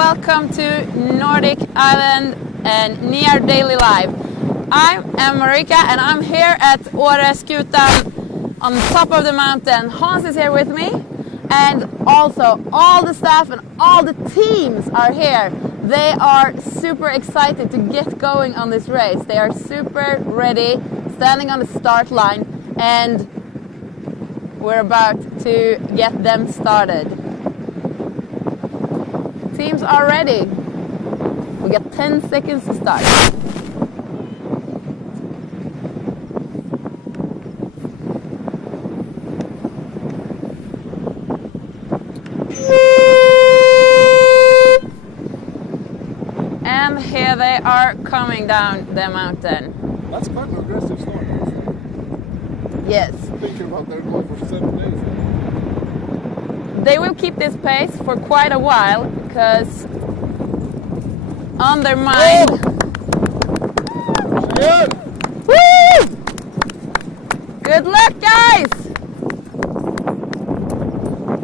welcome to Nordic Island and Niar Daily Live. I am Marika and I'm here at Ålesund on the top of the mountain. Hans is here with me, and also all the staff and all the teams are here. They are super excited to get going on this race. They are super ready, standing on the start line, and we're about to get them started. Teams are ready. We got 10 seconds to start. And here they are coming down the mountain. That's quite an aggressive start. Yes. Thinking about their goal for 7 days. They will keep this pace for quite a while because on their mind. Yeah. Woo! Good luck, guys!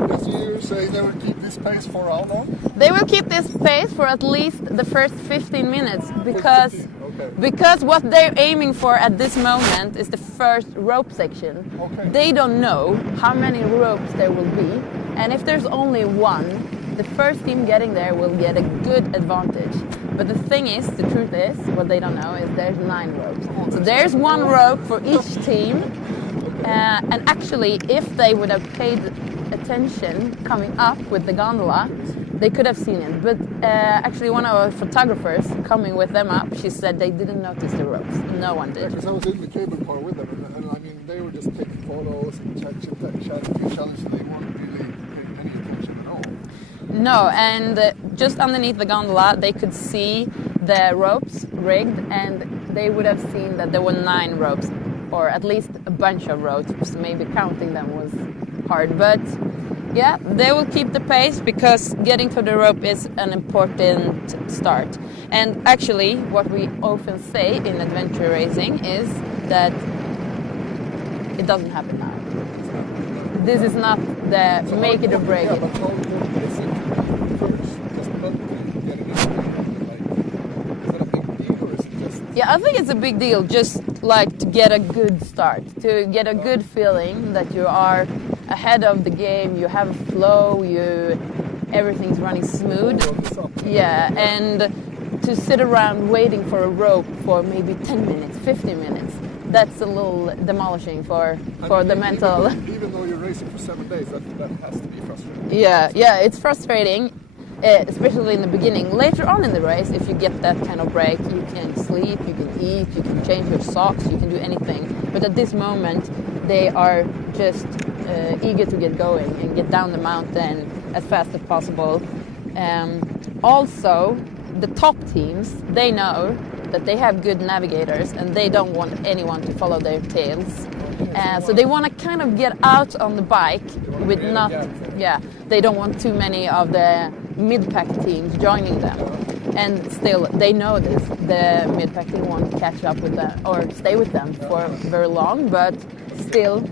Yes, you say they will keep this pace for how long? They will keep this pace for at least the first 15 minutes because what they're aiming for at this moment is the first rope section. Okay. They don't know how many ropes there will be, and if there's only one, the first team getting there will get a good advantage. But the thing is, the truth is, what they don't know is there's 9 ropes. So there's 1 rope for each team. And actually, if they would have paid attention coming up with the gondola, they could have seen it. But actually, one of our photographers coming with them up, she said they didn't notice the ropes. No one did. Because I was in the cable car with them, and I mean, they were just taking photos and chatting, and they weren't really paying any attention at all. No, and just underneath the gondola, they could see the ropes rigged, and they would have seen that there were 9 ropes, or at least a bunch of ropes. Maybe counting them was hard, but yeah, they will keep the pace because getting to the rope is an important start. And actually, what we often say in adventure racing is that it doesn't happen now. This is not the make it or break it. But how important is it first? Just getting it, like, is that a big deal or is it just... Yeah, I think it's a big deal, just like to get a good start, to get a good feeling that you are ahead of the game, you have a flow, everything's running smooth. Yeah, and to sit around waiting for a rope for maybe 10 minutes, 15 minutes, that's a little demolishing for the mental. Even though you're racing for 7 days, that has to be frustrating. Yeah, it's frustrating, especially in the beginning. Later on in the race, if you get that kind of break, you can sleep, you can eat, you can change your socks, you can do anything. But at this moment, they are just eager to get going and get down the mountain as fast as possible. Also, the top teams, they know that they have good navigators and they don't want anyone to follow their tails. So they want to kind of get out on the bike with not, they don't want too many of the mid-pack teams joining them. And still, they know this. The mid-pack team won't catch up with them or stay with them for very long, but still,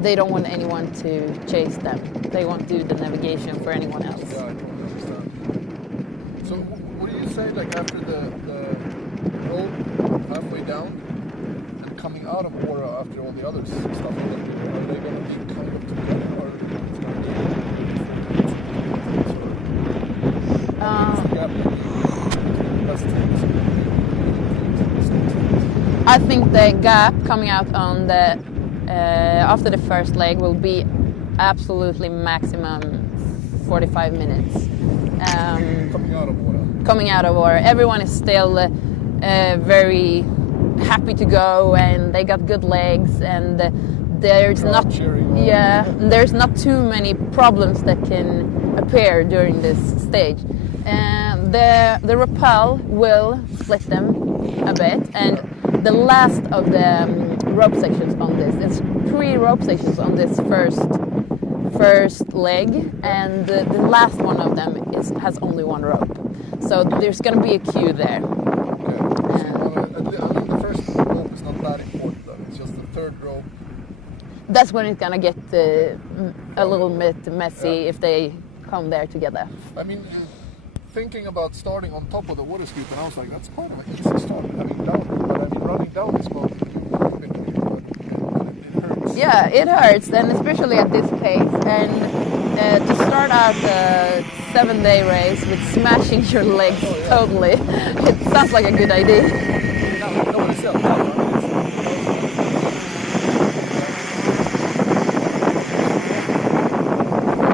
they don't want anyone to chase them. They won't do the navigation for anyone else. Yeah, I don't understand. So what do you say, like after the road halfway down and coming out of water after all the other stuff that they do, are they going to be kind of together or it's going to be I think the gap coming out on the after the first leg will be absolutely maximum 45 minutes. Coming out of water. Everyone is still very happy to go, and they got good legs, and there's not too many problems that can appear during this stage. The rappel will split them a bit, and the last of the rope sections on this, it's 3 rope sections on this first leg, and the last one of them has only 1 rope. So there's going to be a queue there. The first rope is not that important, though. It's just the third rope. That's when it's going to get a little bit messy if they come there together. I mean, thinking about starting on top of the water scoop, and I was like, that's kind of an easy start having down. But I mean, running down is about it hurts. Yeah, it hurts, and especially at this pace. And to start out a 7-day race with smashing your legs totally, it sounds like a good idea. No, it's still tough.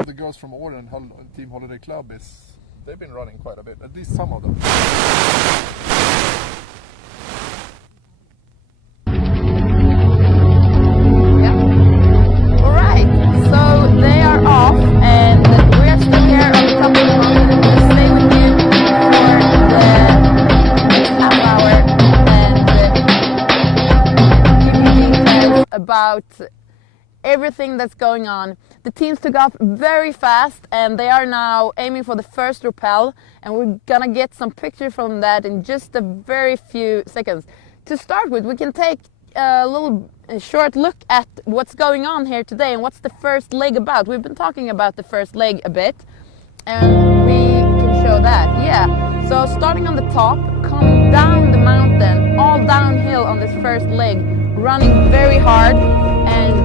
The girls from Ålesund Team Holiday Club they've been running quite a bit, at least some of them. About everything that's going on. The teams took off very fast and they are now aiming for the first rappel, and we're gonna get some pictures from that in just a very few seconds. To start with, we can take a short look at what's going on here today and what's the first leg about. We've been talking about the first leg a bit, and we can show that. Yeah, so starting on the top, coming down the mountain, all downhill on this first leg, running very hard and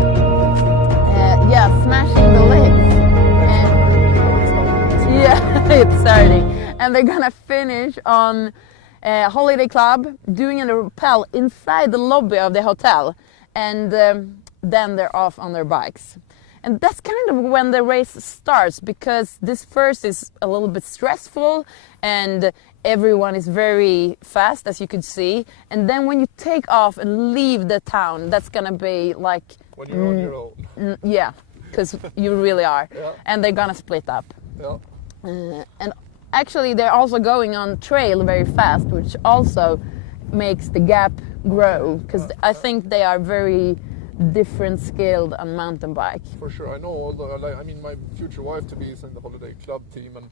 smashing the legs. And yeah, it's starting. And they're gonna finish on Holiday Club doing a rappel inside the lobby of the hotel, and then they're off on their bikes. And that's kind of when the race starts, because this first is a little bit stressful and everyone is very fast, as you could see. And then when you take off and leave the town, that's gonna be like... When you're on your own. Yeah, because you really are. Yeah. And they're gonna split up. Yeah. And actually they're also going on trail very fast, which also makes the gap grow, because I think they are very different skilled on mountain bike. For sure, I know. Although, I mean, my future wife-to-be is in the Holiday Club team, and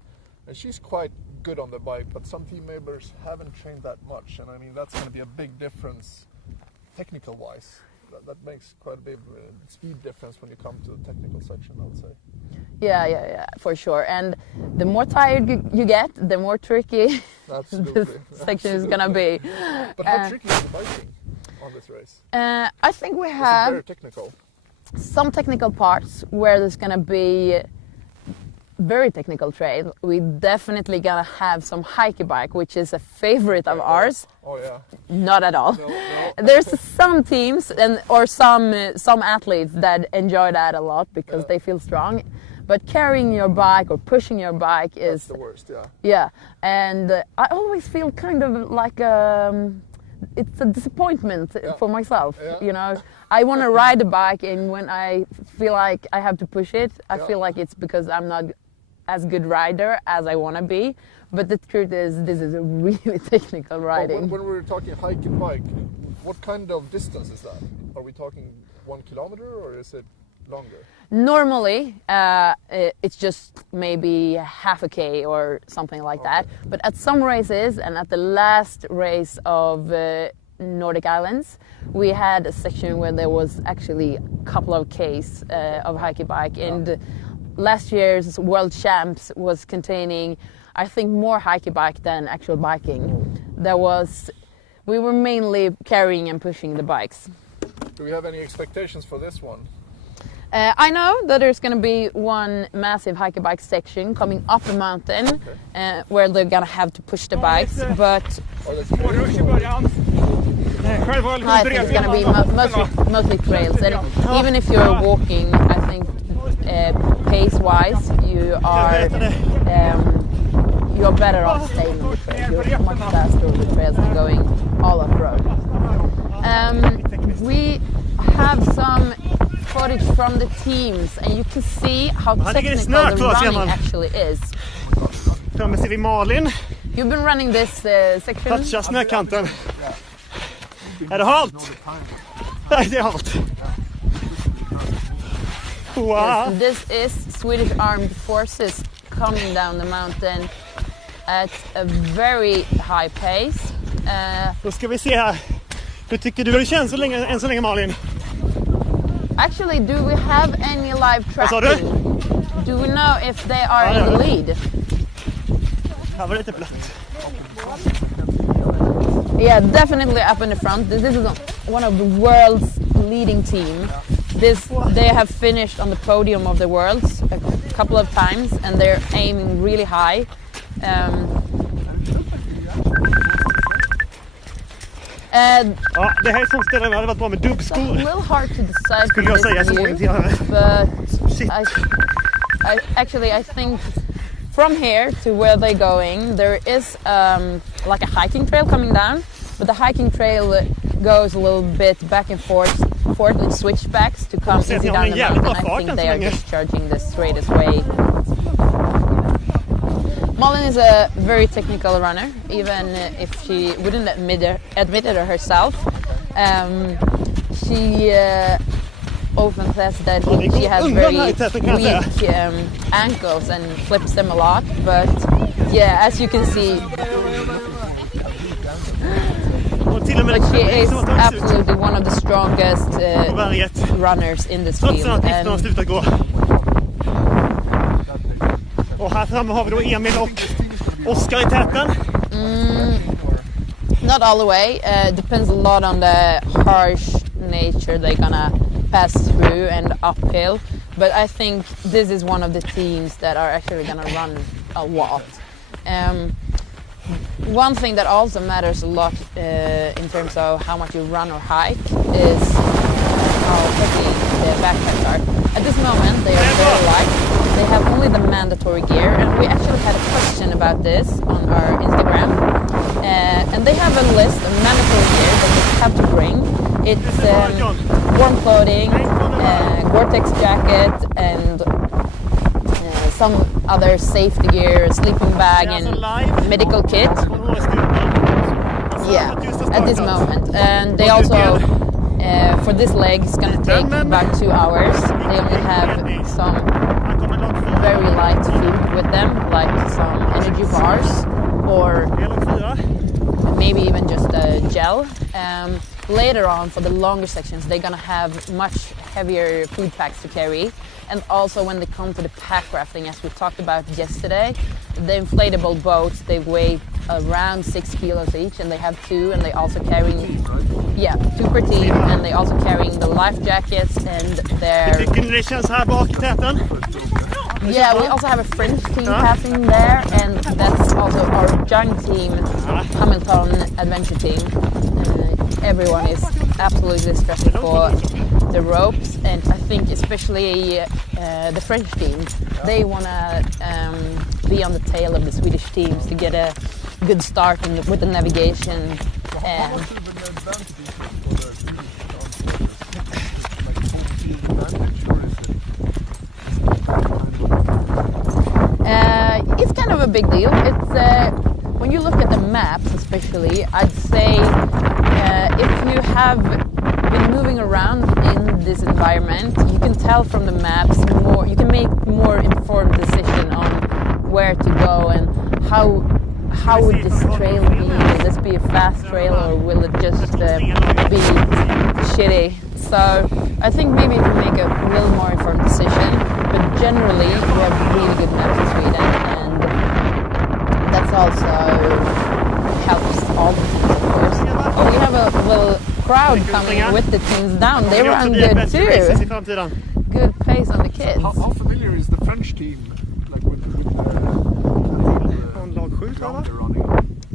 she's quite good on the bike, but some team members haven't trained that much, and I mean that's going to be a big difference technical-wise. That makes quite a big speed difference when you come to the technical section, I would say. Yeah, for sure. And the more tired you get, the more tricky this section is going to be. But how tricky is the biking on this race? I think we have very technical. Some technical parts where there's going to be very technical trail. We definitely gonna have some hikey bike, which is a favorite of ours. Oh yeah. Not at all. No. There's some teams or some athletes that enjoy that a lot because they feel strong. But carrying your bike or pushing your bike is... That's the worst, yeah. Yeah, and I always feel kind of like it's a disappointment for myself, you know. I want to ride a bike, and when I feel like I have to push it, I feel like it's because I'm not as good rider as I want to be. But the truth is, this is a really technical riding. When we're talking hiking bike, what kind of distance is that? Are we talking 1 kilometer or is it longer? Normally, it's just maybe half a K or something like that. But at some races, and at the last race of Nordic Islands, we had a section where there was actually a couple of Ks of hiking bike. And last year's World Champs was containing, I think, more hiking bike than actual biking. We were mainly carrying and pushing the bikes. Do we have any expectations for this one? I know that there's going to be one massive hiking bike section coming up a mountain where they're going to have to push the bikes, but I think it's going to be mostly trails. And even if you're walking, I think pace-wise, you're better off staying on the trail. You're much faster on the trails than going all off-road. We have some footage from the teams, and you can see how technical the running actually is. Framme ser vi Malin. You've been running this section. Toucha snökanten. Är det halt? Nej, det är halt. Wow. Yes, this is Swedish Armed Forces coming down the mountain at a very high pace. Då ska vi se här. Hur tycker du det känns än så länge, Malin? Actually, do we have any live tracking? Do we know if they are in the lead? Här var det lite blött. Yeah, definitely up in the front. This is one of the world's leading team. They have finished on the podium of the worlds a couple of times, and they're aiming really high. Ja, det här är sånt ställe hade varit bra med It's a dubbskor. little hard to decide Skulle from jag säga this så view, inte göra. but Shit. I think from here to where they're going, there is like a hiking trail coming down, but the hiking trail goes a little bit back and forth with switchbacks to come ser att easy ni har down en the jävla mountain. I fart think än så they are länge. discharging the straightest way. Malin is a very technical runner, even if she wouldn't admit it herself. She often says that she has very weak ankles and flips them a lot. But yeah, as you can see, Och till och med but she det is som att ta ut absolutely one of the strongest på berget. runners in this Trots field. att driften har And slutat gå. Och här framme har vi då Emil och Oskar i täten. not all the way. Depends a lot on the harsh nature they're gonna pass through and uphill. But I think this is one of the teams that are actually gonna run a lot. One thing that also matters a lot in terms of how much you run or hike is how heavy the backpacks are. At this moment, they are very light. They have only the mandatory gear, and we actually had a question about this on our Instagram. And they have a list of mandatory gear that you have to bring. It's warm clothing, Gore-Tex jacket, and some other safety gear, sleeping bag, and medical kit. Yeah, at this moment. And they also, for this leg, it's gonna take about 2 hours. They only have some very light food with them, like some energy bars, or maybe even just a gel. Later on, for the longer sections, they're gonna have much heavier food packs to carry. And also when they come to the pack rafting, as we talked about yesterday, the inflatable boats, they weigh around 6 kilos each, and they have 2, and they also carrying, 2 per team, and they also carrying the life jackets and their... Tycker ni det känns här bak i täten? Yeah, we also have a French team passing there, and that's also our young team, Hamilton Adventure Team. Everyone is absolutely stressed for the ropes, and I think especially the French team, they want to be on the tail of the Swedish teams to get a good start with the navigation. It's kind of a big deal. It's when you look at the maps, especially, I'd say if you have been moving around in this environment, you can tell from the maps more. You can make more informed decision on where to go and how would this trail be? Will this be a fast trail or will it just be shitty? So I think maybe you can make a little more informed decision. But generally, we have really good maps in Sweden, and that's also helps all the teams, of course. Oh, we have a little crowd coming with the teams down. They run good too. Good pace on the kids. How familiar is the French team, like with ground they're running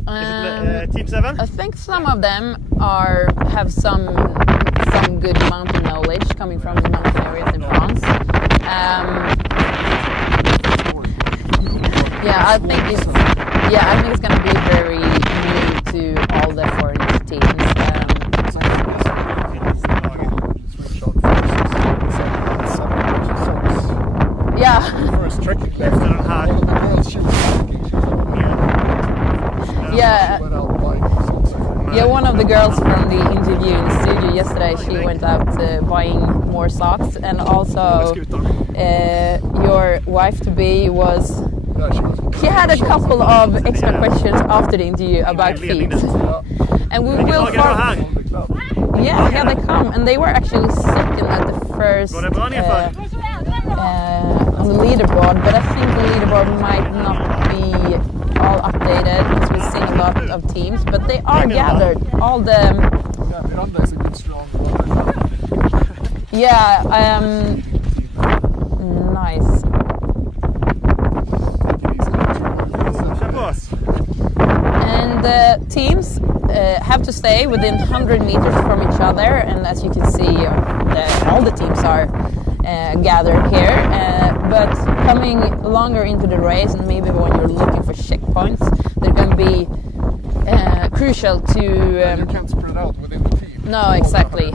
on? Team 7? I think some of them have some good mountain knowledge coming from the mountain areas in France. I think it's going to be very new to all the foreign teams. First trekking left. One of the girls, she was biking. One of the girls from the interview in the studio yesterday, she went out buying more socks, and also your wife-to-be she had a couple of extra questions after the interview about feet. And we will they come, and they were actually second at the first on the leaderboard, but I think the leaderboard might not be all updated because we've seen a lot of teams, but they are gathered. All the Miranda is a good strong runner. Nice. And the teams have to stay within 100 meters from each other, and as you can see, all the teams are gathered here. But coming longer into the race, and maybe when you're looking for checkpoints, they're going to be crucial to. You can't spread out within the team. No, exactly.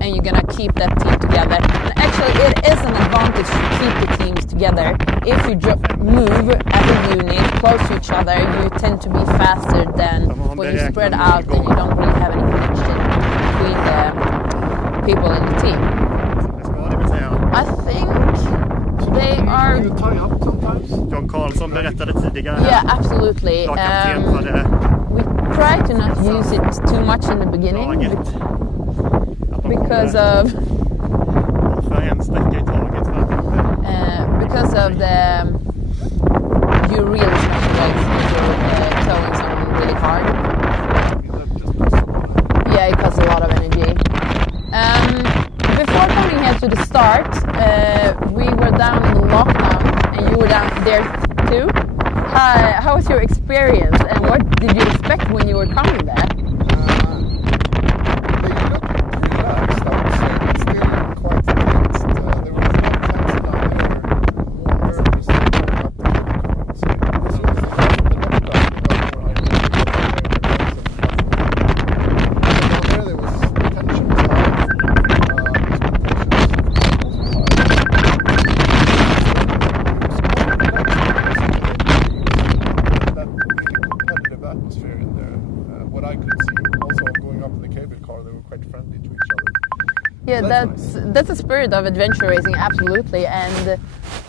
And you're gonna keep that team together. And actually, it is an advantage to keep the teams together. If you move as a unit close to each other, you tend to be faster than when you spread out and you don't really have any connection between the people in the team. I think they are. Do you tie up sometimes? John Carlson berättade tidigare. Yeah, absolutely. We try to not use it too much in the beginning. Because of the you really smash the legs when you're towing someone really hard. Yeah, it costs a lot of energy. Before coming here to the start, we were down in the lockdown, and you were down there too. How was your experience, and what did you expect when you were coming there? Yeah, that's the spirit of adventure racing, absolutely. And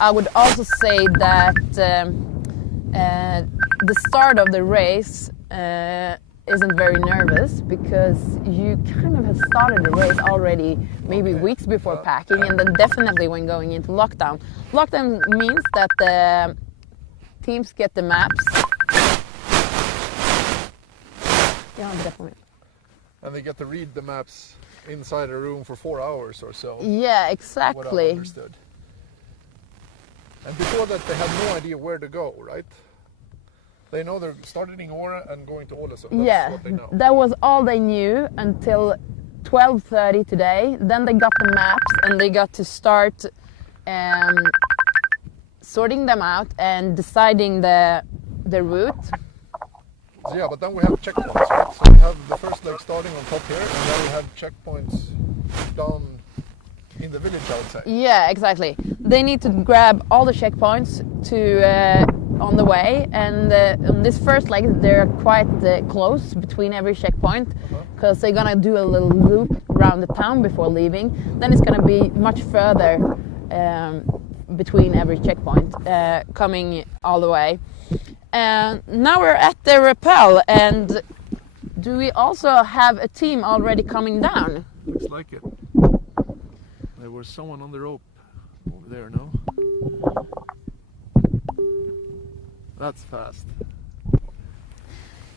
I would also say that the start of the race isn't very nervous, because you kind of have started the race already maybe weeks before packing, and then definitely when going into lockdown. Lockdown means that the teams get the maps. Yeah, definitely. And they get to read the maps inside a room for 4 hours or so. Yeah, exactly. What I understood. And before that, they had no idea where to go, right? They know they're starting in Åre and going to Ålesund. That's what they know. That was all they knew until 12:30 today. Then they got the maps and they got to start sorting them out and deciding the route. So yeah, but then we have checkpoints, right? So we have the first leg starting on top here, and then we have checkpoints down in the village, I would say. Yeah, exactly. They need to grab all the checkpoints on the way, and on this first leg they're quite close between every checkpoint, because they're gonna do a little loop around the town before leaving. Then it's gonna be much further between every checkpoint, coming all the way. And now we're at the rappel, and do we also have a team already coming down? Looks like it. There was someone on the rope over there, no? That's fast.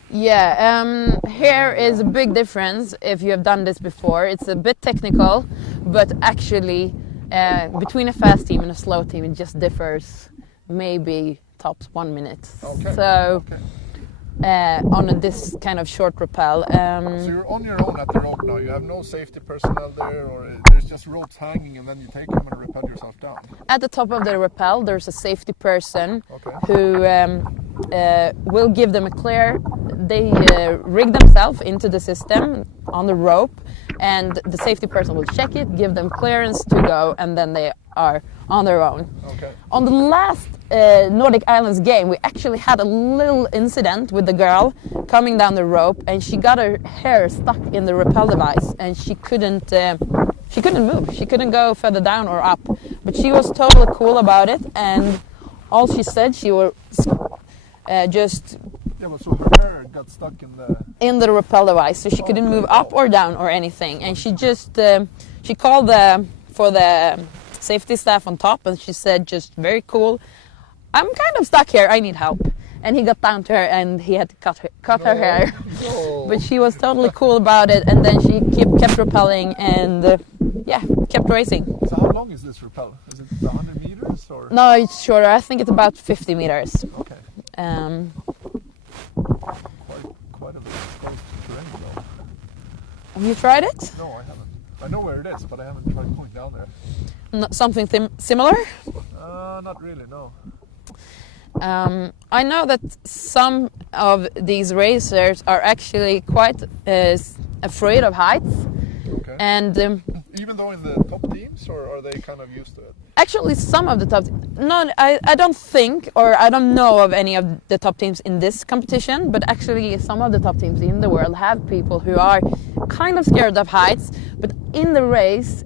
Yeah, here is a big difference if you have done this before. It's a bit technical, but actually between a fast team and a slow team it just differs maybe tops 1 minute. Okay. So on this kind of short rappel. So you're on your own at the rope now. You have no safety personnel there, or there's just ropes hanging and then you take them and rappel yourself down? At the top of the rappel there's a safety person who will give them a clear. They rig themselves into the system on the rope, and the safety person will check it, give them clearance to go, and then they are on their own. Okay. On the last Nordic Islands game, we actually had a little incident with the girl coming down the rope, and she got her hair stuck in the rappel device, and she couldn't move. She couldn't go further down or up, but she was totally cool about it, and all she said, she was just. Yeah, but so her hair got stuck in the rappel device, so she couldn't move up or down or anything, and she just she called for the safety staff on top, and she said just very cool, I'm kind of stuck here, I need help. And he got down to her and he had to cut her hair. No. But she was totally cool about it, and then she kept rappelling and kept racing. So how long is this rappel? Is it 100 meters or? No, it's shorter. I think it's about 50 meters. Okay. Quite a exposed terrain though. Have you tried it? No, I haven't. I know where it is, but I haven't tried going down there. Something similar? Not really, no. I know that some of these racers are actually quite afraid of heights. Okay. And even though in the top teams, or are they kind of used to it? actually some of the top... No, I don't think, or I don't know of any of the top teams in this competition, but actually some of the top teams in the world have people who are kind of scared of heights, but in the race,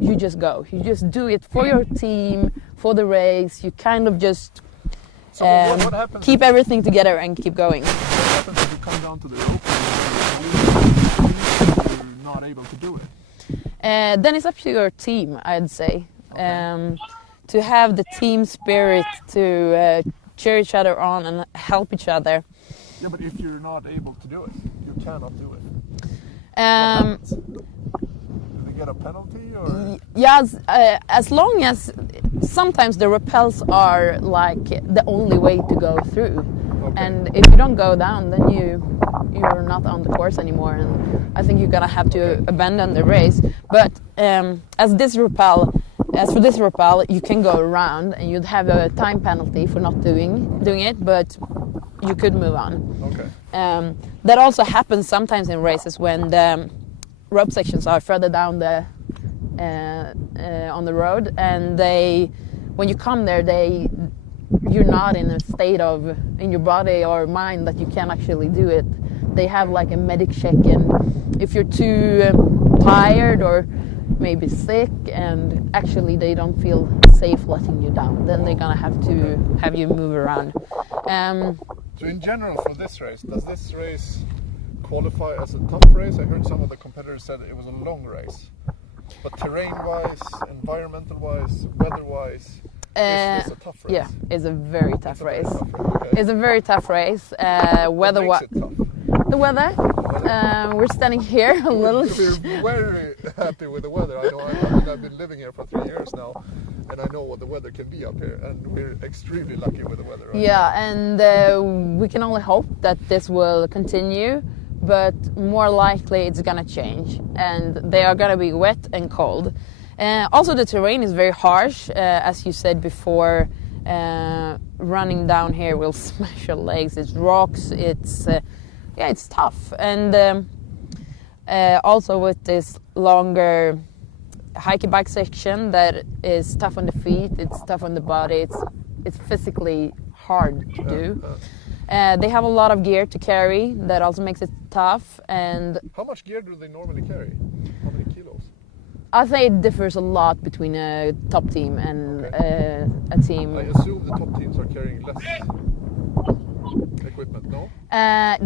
you just go. You just do it for your team, for the race. You kind of just... So what happens keep everything together and keep going. What happens if you come down to the rope and you're not able to do it? Then it's up to your team, I'd say. Okay. To have the team spirit to cheer each other on and help each other. Yeah, but if you're not able to do it, you cannot do it. What Um, happens? Do they get a penalty or? Yes, as long as sometimes the rappels are like the only way to go through, Okay. and if you don't go down, then you're not on the course anymore, and I think you're gonna have to abandon the race. But as for this rappel, you can go around, and you'd have a time penalty for not doing it, but you could move on. Okay. That also happens sometimes in races when the rope sections are further down the on the road, and when you come there, you're not in a state in your body or mind that you can actually do it. They have like a medic check, and if you're too tired or maybe sick, and actually they don't feel safe letting you down, then they're gonna have to have you move around. So in general for this race, does this race qualify as a tough race? I heard some of the competitors said it was a long race. But terrain-wise, environmental-wise, weather-wise, is this a tough race? Yeah, it's a very tough race. Okay. It's a very tough race. What makes it tough? The weather. We're standing here a little. We're very happy with the weather. I know. I've been living here for 3 years now, and I know what the weather can be up here. And we're extremely lucky with the weather. Right Yeah, and we can only hope that this will continue. But more likely it's gonna change, and they are gonna be wet and cold. Also, the terrain is very harsh, as you said before. Running down here will smash your legs. It's rocks. It's tough, and also with this longer hike bike section that is tough on the feet. It's tough on the body. It's physically hard to do. They have a lot of gear to carry. That also makes it tough. And how much gear do they normally carry? How many kilos? I think it differs a lot between a top team and a team. I assume the top teams are carrying less equipment, no?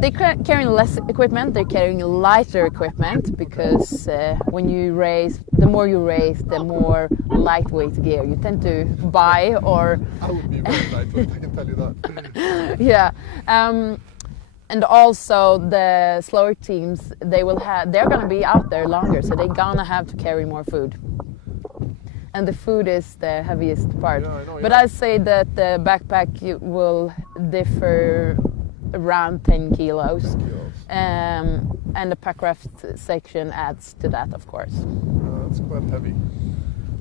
They're carrying less equipment. They're carrying lighter equipment because when you race, the more you race, the more lightweight gear you tend to buy. Or I would be very lightweight, I can tell you that. yeah. And also the slower teams, they're gonna be out there longer, so they're gonna have to carry more food. And the food is the heaviest part. Yeah, I know, but yeah. I'd say that the backpack will differ around 10 kilos. And the packraft section adds to that, of course. It's quite heavy.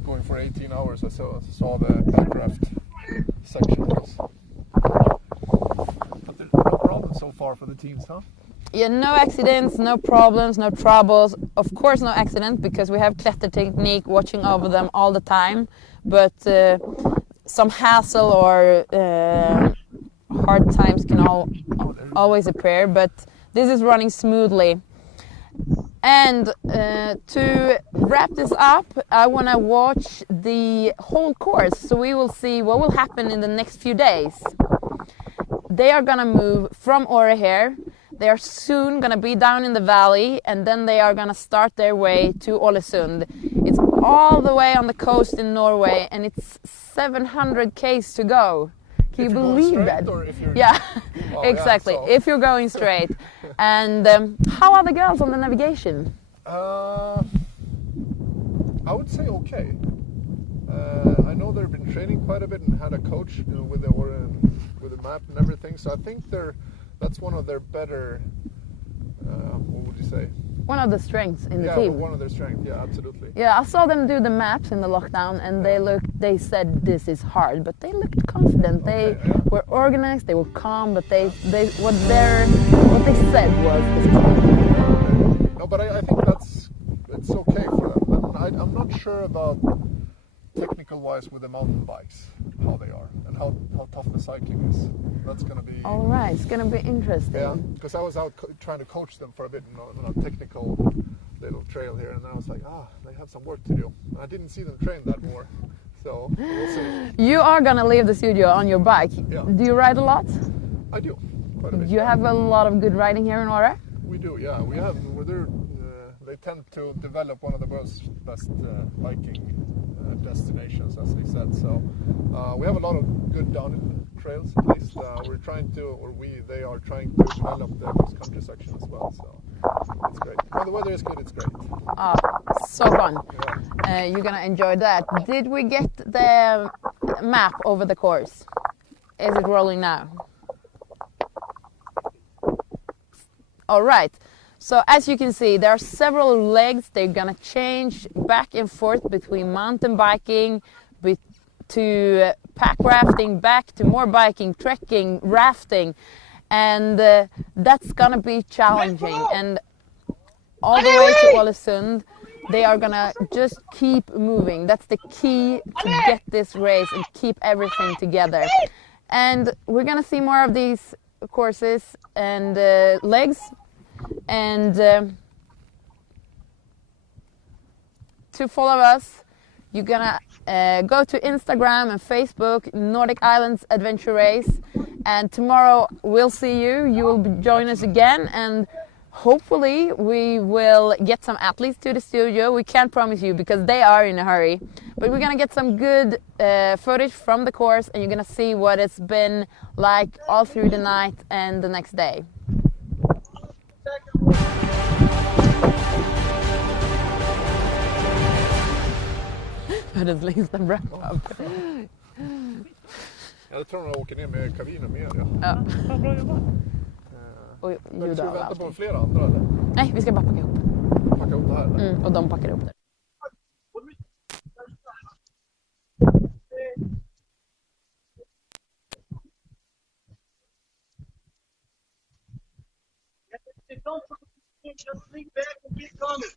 Going for 18 hours, I saw the packraft section was. But there's no problem so far for the teams, huh? Yeah, no accidents, no problems, no troubles. Of course, no accident because we have Kletter Technique watching over them all the time. But some hassle or hard times can always appear. But this is running smoothly. And to wrap this up, I want to watch the whole course. So we will see what will happen in the next few days. They are going to move from Åre here. They are soon going to be down in the valley, and then they are going to start their way to Ålesund. It's all the way on the coast in Norway, and it's 700 k's to go. Can you believe that? Yeah, Oh, exactly. yeah, so. If you're going straight. And how are the girls on the navigation? I would say okay. I know they've been training quite a bit and had a coach with the map and everything. So I think that's one of their better. What would you say? One of the strengths in the Yeah, team. one of their strengths. Yeah, absolutely. Yeah, I saw them do the maps in the lockdown, and they said this is hard, but they looked confident. They were organized, they were calm, but what they said was it's calm. No, but I think it's okay for them. I'm not sure about technical wise with the mountain bikes, how they are and how tough the cycling is. That's going to be... All right, it's going to be interesting. Yeah, because I was out trying to coach them for a bit on a technical little trail here, and then I was like, they have some work to do. I didn't see them train that more, so we'll see. You are going to leave the studio on your bike. Yeah. Do you ride a lot? I do, quite a bit. You have a lot of good riding here in Norway? We do, yeah. They tend to develop one of the world's best biking destinations, as they said. So we have a lot of good downhill trails, at least. They are trying to develop the cross-country section as well. So it's great. When the weather is good, it's great. So fun. Yeah. You're gonna enjoy that. Did we get the map over the course? Is it rolling now? All right. So as you can see, there are several legs. They're gonna change back and forth between mountain biking, to pack rafting, back to more biking, trekking, rafting, and that's gonna be challenging. And all the way to Ålesund, they are gonna just keep moving. That's the key to get this race and keep everything together. And we're gonna see more of these courses and legs. And to follow us, you're gonna go to Instagram and Facebook, Nordic Island Adventure Race. And tomorrow we'll see you. You will join us again, and hopefully we will get some athletes to the studio. We can't promise you because they are in a hurry, but we're gonna get some good footage from the course, and you're gonna see what it's been like all through the night and the next day. Världens längsta wrap-up. Jag tror de åker ner med kabinen med. Ja. Bra jobbat. Och Ska vi ljuda av vänta på allting. flera andra eller? Nej, vi ska bara packa ihop. Packa ihop det här? Och de packar ihop det. Don't just lean back and keep coming.